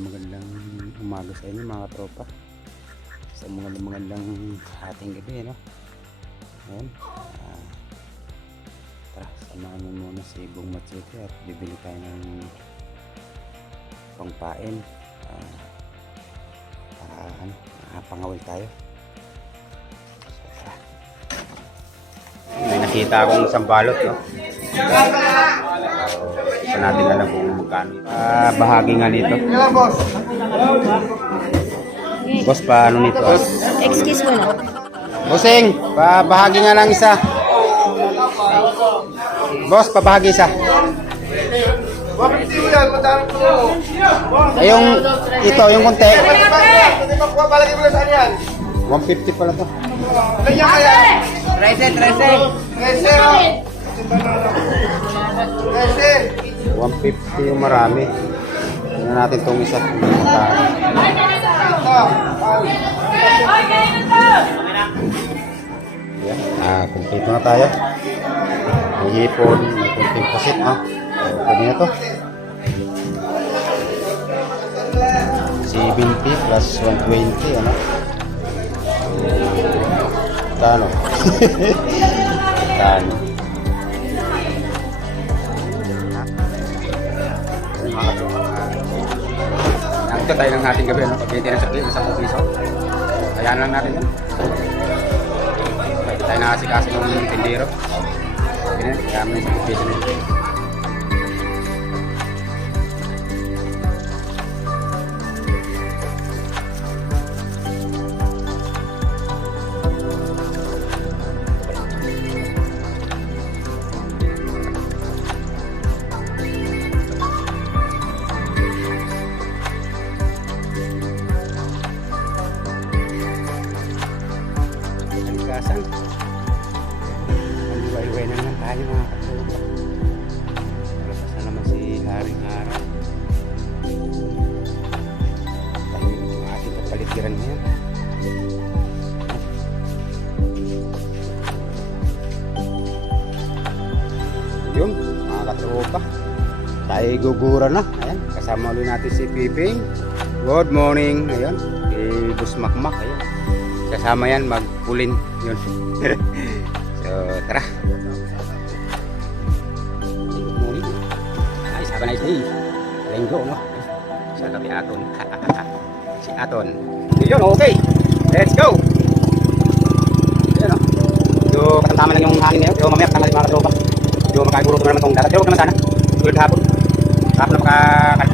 magandang umaga sa inyo mga tropa. Sa magandang ating gabi, no? Ayan. Tara, samahan mo muna si Bong Machete at bibili tayo ng pangpain para pangawal tayo. So, tara. May nakita akong isang balot, no? So, natin alam kung magkano. Bahagi nga nito. Boss, paano nito? Excuse mo na. Bossing, bahagi nga lang isa. Boss, pabahagi isa. Yung ito, yung konti. 150 pala to. 150 yung marami. Tingnan natin itong isa. Yan, kumpleto na tayo. May hipon, may kunting pasit, no? Pwede na to. 70 plus 120, ano? Kano? Kano? Nakita tayo ng ating gabi, no? Pag-20 na sa play, 10 piso. Ayan lang natin yan. Pwede tayo nakasikaso ng tindero. Ganyan, kaya mo na 10 piso na ito. Kasan maluway-way na naman tayo mga katuba. Labas na naman si Haring Araw. Tayo yung ating kapaligiran ngayon. Yun mga katuba, tayo gugura na. Ayan, kasama ulit natin si Piping. Good morning. Ayan, si Bus Makmak. Ayan, kasama yan magpulin yun. So tara. Good morning. Ay, have a nice day. Lenggo, no? Sa gabi Aton. Si Aton. Yun, okay. Let's go. Ayan, no? So katama lang yung hangin ngayon. Pero mamaya katama lang mga katropa. So makaguro ko naman itong dagat. Pero huwag naman sana. Tulad hapon. Hapon na makakal.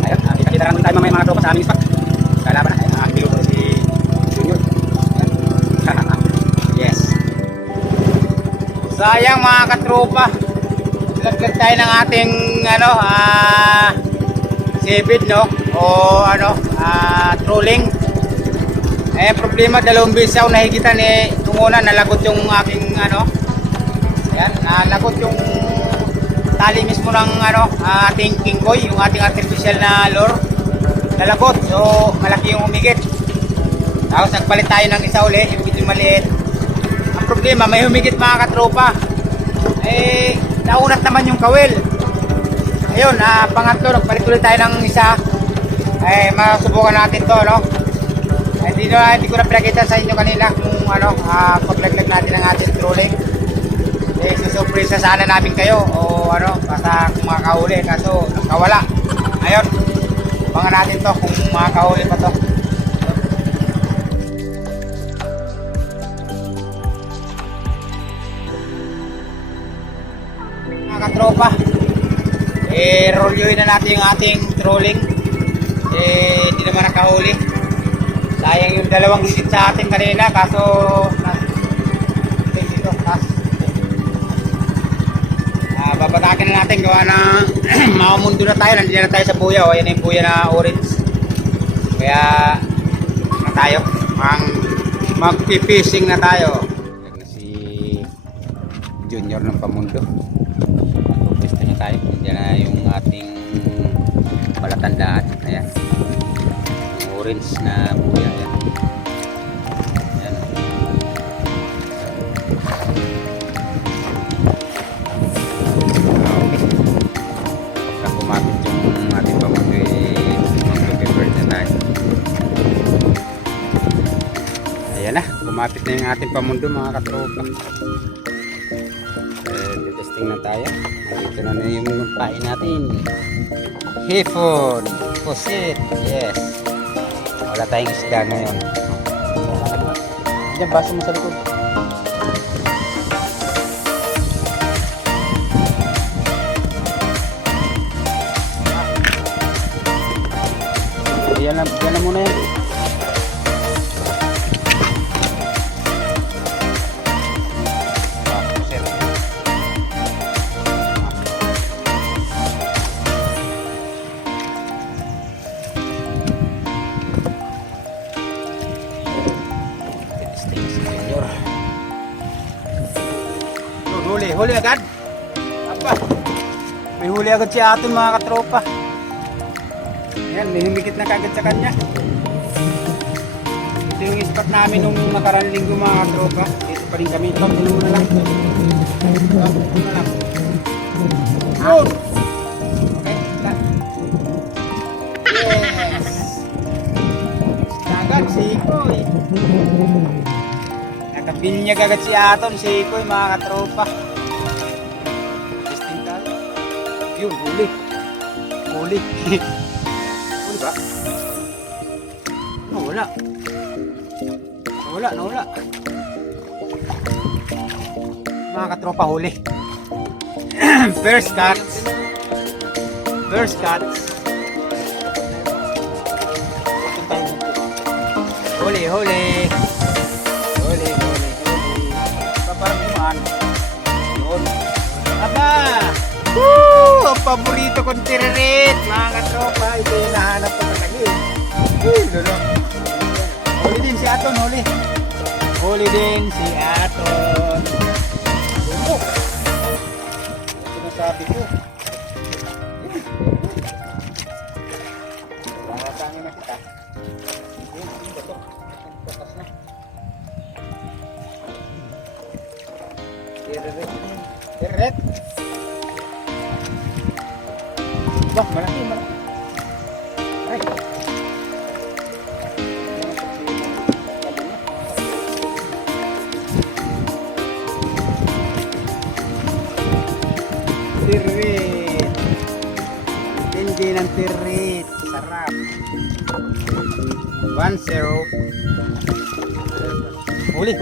Ayun, kita-kita naman tayo mamaya mga katropa sa aming spot. Kalaban na. Sayang mga katropa, laglag tayo ng ating seabed, no, o trolling. Problema, dalawang beses ako nahigitan, tunguna nalagot yung aking yan, nalagot yung tali mismo ng ating kingkoy, yung ating artificial na lure, nalagot, so malaki yung humigit. Tapos nagpalit tayo ng isa uli, yung medyo maliit. Problema, may humigit mga katropa, naunat naman yung kawil. Ayun, pangatlo, nagpalit ulit tayo ng isa. Masubukan natin to, no? Hindi ko na pinakita sa inyo kanina kung paglaglag natin ng ating trolling. Susurpresa sana namin kayo o basta kung makakahuli, kaso nakawala. Ayun, abangan natin to kung makakahuli pa to. Katropa, rolyoin na natin yung ating trolling. Hindi naman nakahuli. Sayang yung dalawang higit sa atin kanina, kaso dito, babatakin na natin, gawa na makamundo na tayo. Nandiyan na tayo sa buya. Ayan yung buya na orange. Kaya na tayo, magpipishing na tayo. Si Junior ng Pamundo. Pwesto na tayo. Diyan na yung ating palatandaan. Ayan. Orange na buya. Ayan. Ayan. Okay. kumapit yung ating pamundo mag-prepare na tayo. Ayan na, kumapit na yung ating pamundo mga katropa. Testing na tayo. Dito na yung pain natin. Hipon, pusit, yes. Wala tayong isda ngayon. Diyan, baso mo sa likod. Yan na muna yan. Huli agad. Apa? May huli agad si Aton mga katropa. Yan, may humigit na kagad sa kanya. Ito yung spot namin nung nakaraan linggo mga katropa. Dito pa rin kami. Tulungan na lang. Tulungan na lang. Good! Okay, lang. Yes! Agad si Ikoy. Nakabinyag agad si Aton, si Ikoy mga katropa. Testing tayo. Yun, huli. Huli. Huli ba? Nawala. Nawala. Mga katropa, huli. First cut. Huli. Parang kumaan. Yun. Aba! Woo! Ang paborito kong tiririt, mga katropa. Ito yung nahanap ko talaga. Huli din si Aton, huli. Huli din si Aton. Bumok. Ito na sabi ko. Langatangin na kita. Tiririt. Bah, malaki. Ay. Tirit. Tindi ng tirit. Sarap. 1-0. Huli.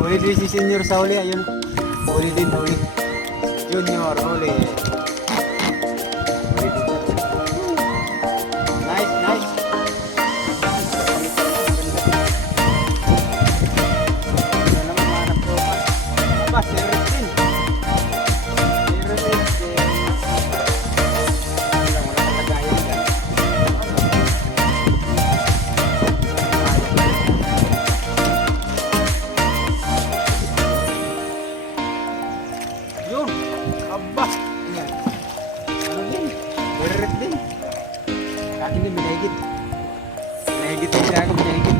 Huli din si Senior sa huli. Ayun. Huli. Junior, huli. Nice. Ano naman manap ko pa. Aba, tirit din. Wala kalagayan dyan. Yun. Aba. Ano din? Tirit din. Akin din, minahigit. Minahigit din siya ako, minahigit.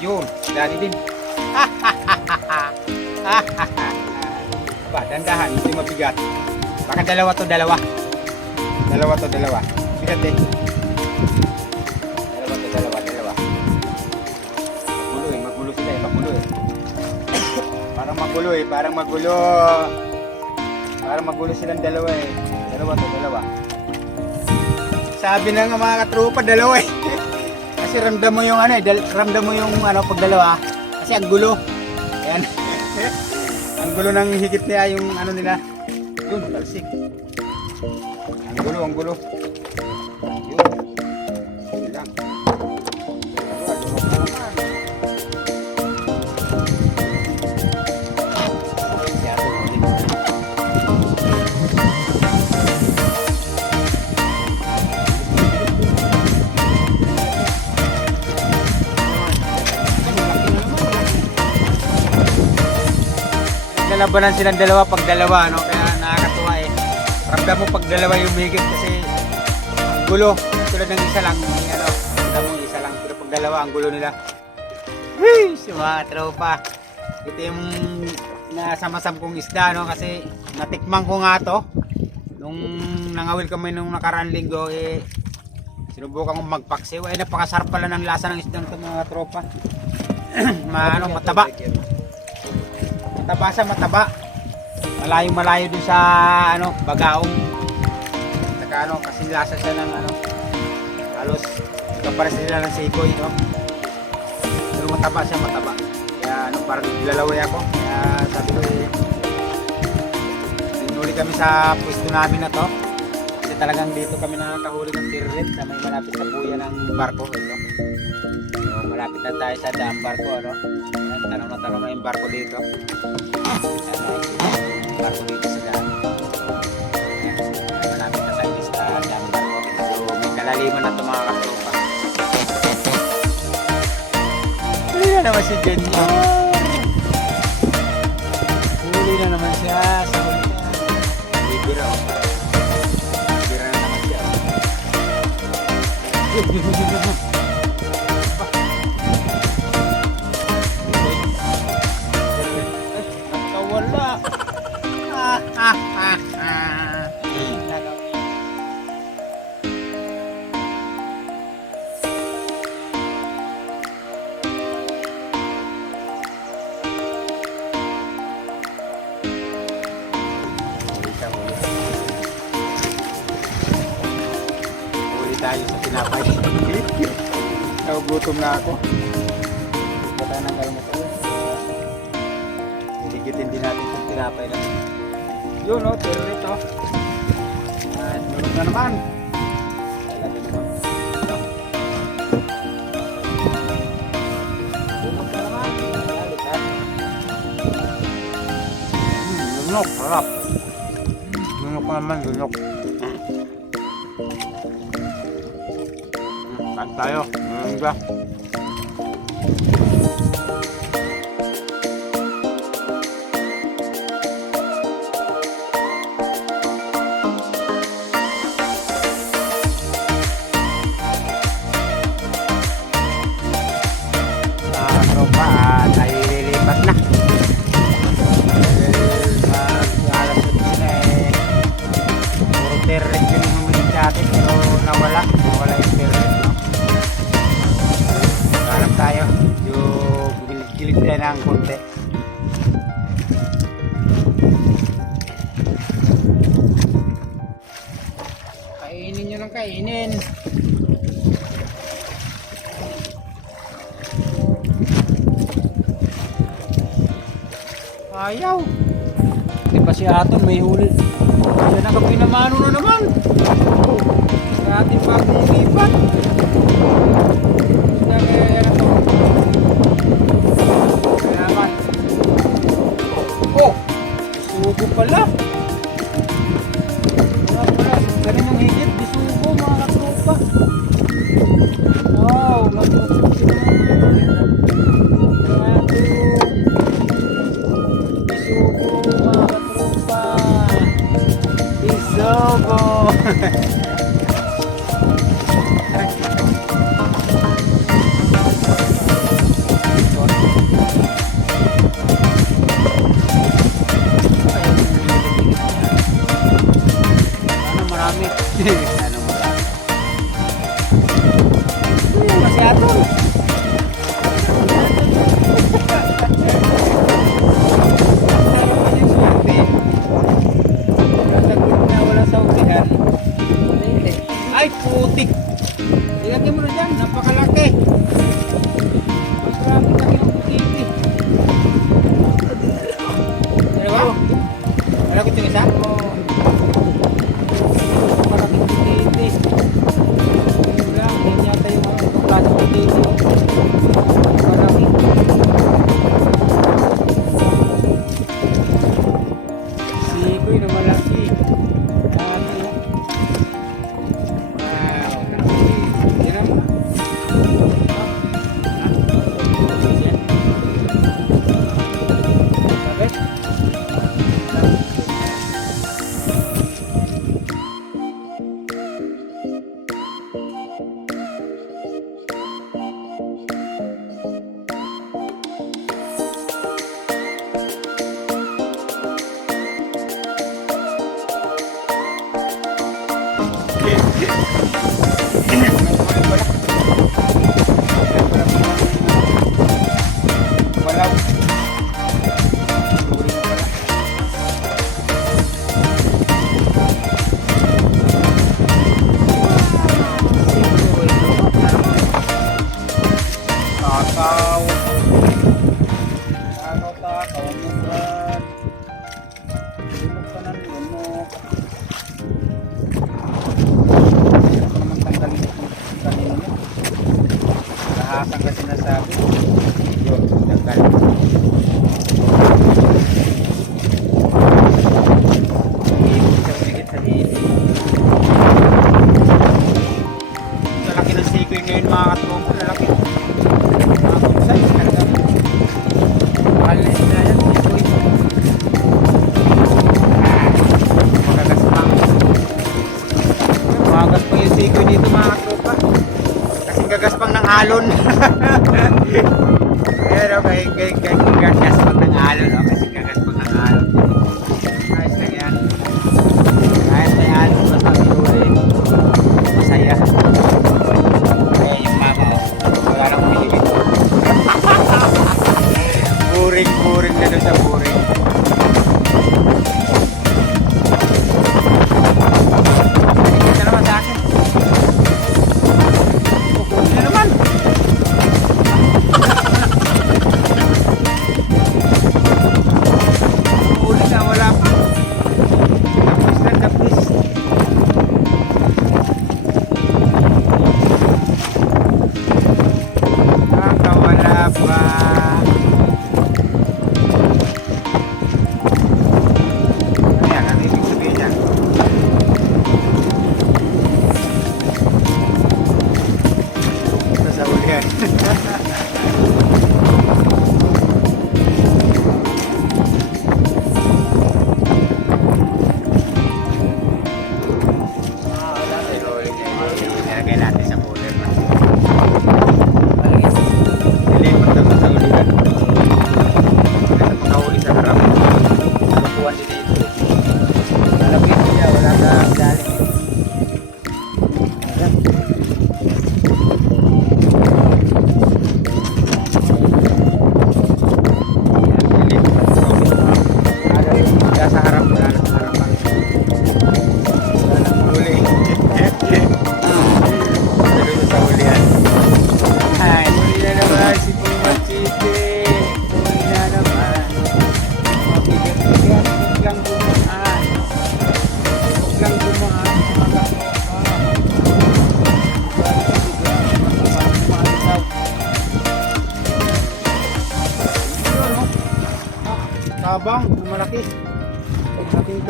Yun, dali din. Aba, dandahan, hindi mabigat. Baka dalawa. Bigat din. Dalawa. Magulo sila eh. Parang magulo silang dalawa eh. Dalawa. Sabi na nga mga katropa, dalawa eh. Kasi ramdam mo yung pag dalawa. Kasi ang gulo. Ayan. Ang gulo ng higit niya yung ano nila. Yun, talsik. Ang gulo. Yun. Yun lang. Naglalabanan silang dalawa pag dalawa, no? Kaya nakakatuwa eh. Ramdam mo pag dalawa yung higit kasi ang gulo. Tulad ng isa lang, ramdam mo isa lang. Pero pag dalawa, ang gulo nila. Hey, si mga tropa. Ito yung Pinasamasam kong isda, no? Kasi natikman ko nga to. Nung nangawil kami nung nakaraan linggo, sinubukan kong magpaksiw. Napakasarap pala ng lasa ng isdang to, mga tropa. Mataba. Mataba siya, mataba. Malayo dun sa bagaong. Saka kasi lasa siya ng halos kapares nila ng sikoy, no? Pero mataba siya, mataba. Kaya parang naglalaway ako. Kaya sabi ko hinuli kami sa pwesto namin na to. Kasi talagang dito kami nakakahuli ng tirret sa may malapit sa buya ng barko ito. So malapit na tayo sa dam barko, Tanong na yung barko dito. Barko dito sa dam. Malapit na tayo sa dam barko. So may kalaliman na ito, mga katropa. Huli na naman si Jenny. Huli na naman siya. Sa huli na. Bibira. Bibira na naman siya. Nakawala. Huli tayo sa tinapay. Nagugutom na ako. Hindi tayo ng galmo to. Hiligitin din natin itong tinapay lang. Yun, pero ito. At meron na naman. Talaga naman. Bumak na naman. Lunok, harap. Lunok naman, lunok. Kain tayo. Ba? Tropa, tayo lilipat na. Alas na puro terret yung humiling sa atin, pero nawala yung terret. Hanap tayo, yung gilid tayo ng konti. Kainin nyo ng kainin. Ayaw. Di pa si Aton may huli. Siya nakapinamano na naman. Sa ating bagong lipat. Kaya na to. Kaya naman. Oh! Bisugo pala. Wala. Ganun yung higit. Bisugo, mga katropa. Wow! Bisugo. Marami. Masih atur. Ay, putik. Ilagay mo na dyan, napakalaki. Mas marami lang yung putiti. Ano ba? Malakot yung isa? Malaking putiti.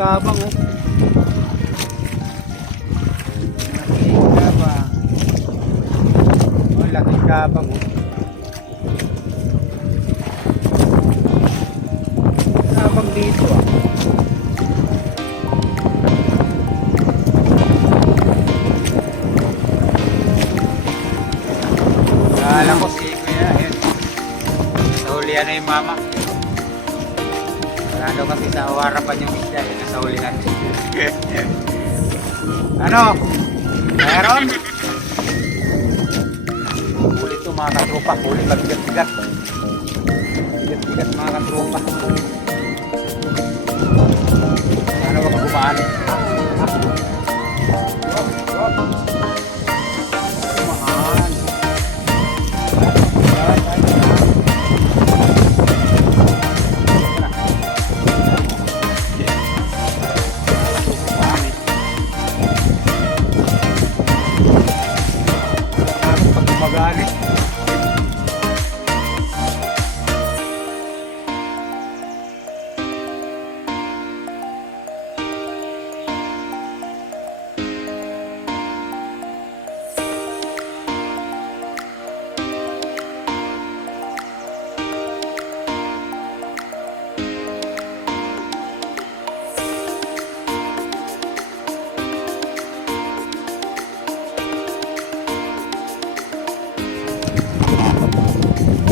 kabang oh. Laking kabang. Oh, laking kabang oh. Kabang dito ah. Alam ko si Kuya, ayun. Nahulihan na yung mama. Wala daw kasi sa harapan yung isda, yun nasa huli natin. Ano? Meron? Huli ito mga katropa, huli magbigat-bigat. Bigat-bigat mga katropa. Sana wag gumaan. Gumaan. Magali.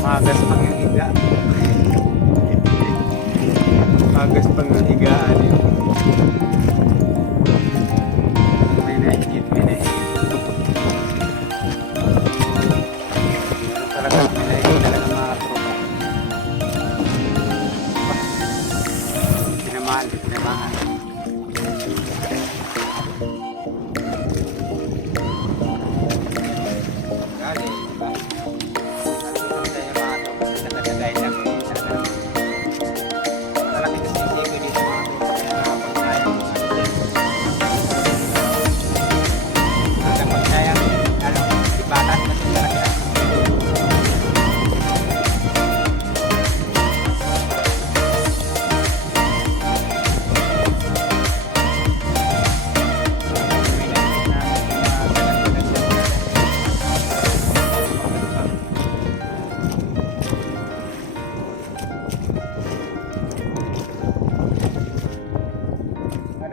Magas pang yung higa. Magas pang yung higaan yun. May naigit, may naigit. Talaga, may naigit talaga mga tropa. Tinamaan, tinamaan. Galing, diba?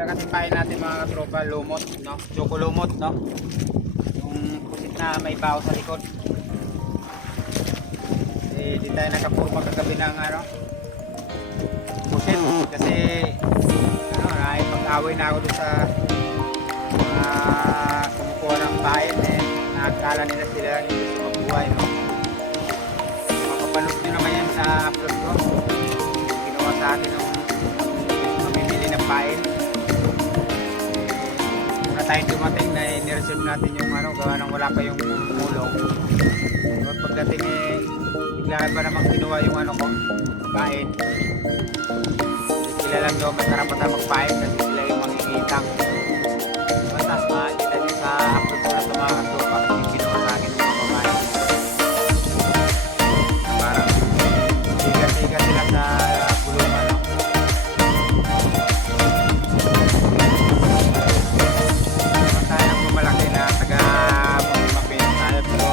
Kasi pain natin mga katropa, lumot, no? Choco lumot, no? Yung pusit na may baho sa likod. Eh, di tayo nakapurma kagabi ng ano, pusit. Kasi, ano, pag-away na ako doon sa kumukuha ng pain, eh. Nakakala nila sila yung gusto mabuhay, no? Mapapanood nyo naman yan sa upload ko. Ginawa sa atin ng mamimili ng pain. Tayong dumating na nireserve natin yung ano, gawa nang wala pa yung mulong. Pagdating eh, biglaan ba namang kinuha yung ano ko, pain. Sila lang daw masarap na magpain kasi sila yung mangingitang. Basta makikita nyo sa upload ko na sa mga katropa yung ginawa sa akin ng mga babae. Parang siga-siga sila sa bulungan. Malaki na taga-mapin tayo pero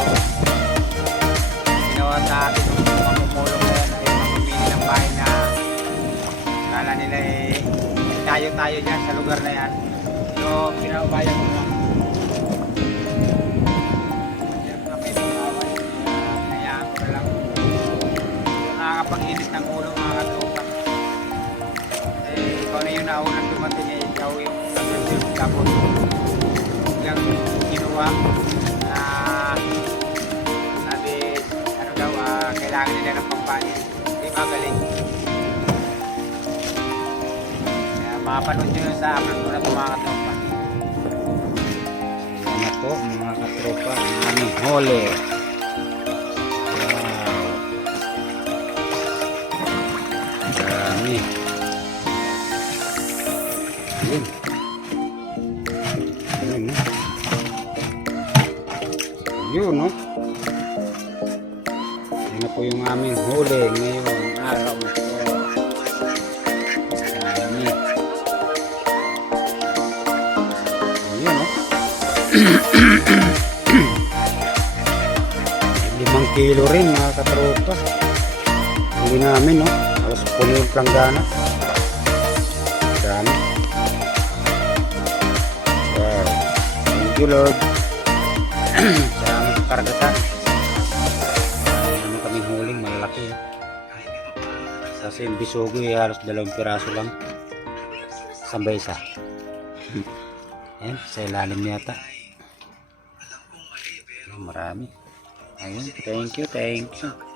ginawa sa atin yung mamumulong na yan ay mamimili ng bahay na kala nila eh tayo-tayo dyan sa lugar na yan so pinaubayan ko lang mahirap na may pag-away kayaan ko na lang nakakapag-init ng ulo mga katropa eh ikaw na yung naunang dumating eh ikaw yung nag-reserve tapos yung kinuha na sabi ano daw kailangan nila ng pampanin hindi magaling kaya mapanood nyo yun sa upload ko na ito mga katropa ano po mga katropa ang aming huli wow dami yun yun no yun na po yung aming huli ngayon araw na po dami Limang kilo rin mga katropa. Hindi namin, no? Halos puno yung planggana. Dami. Wow. Thank you, Lord. Salamat sa karagatan. Ano kaming huling, malalaki. Kasi yung bisogo, halos 2 piraso lang. Sambay isa. Ayan, sa ilalim yata. Marami. Ayun, thank you, thank you.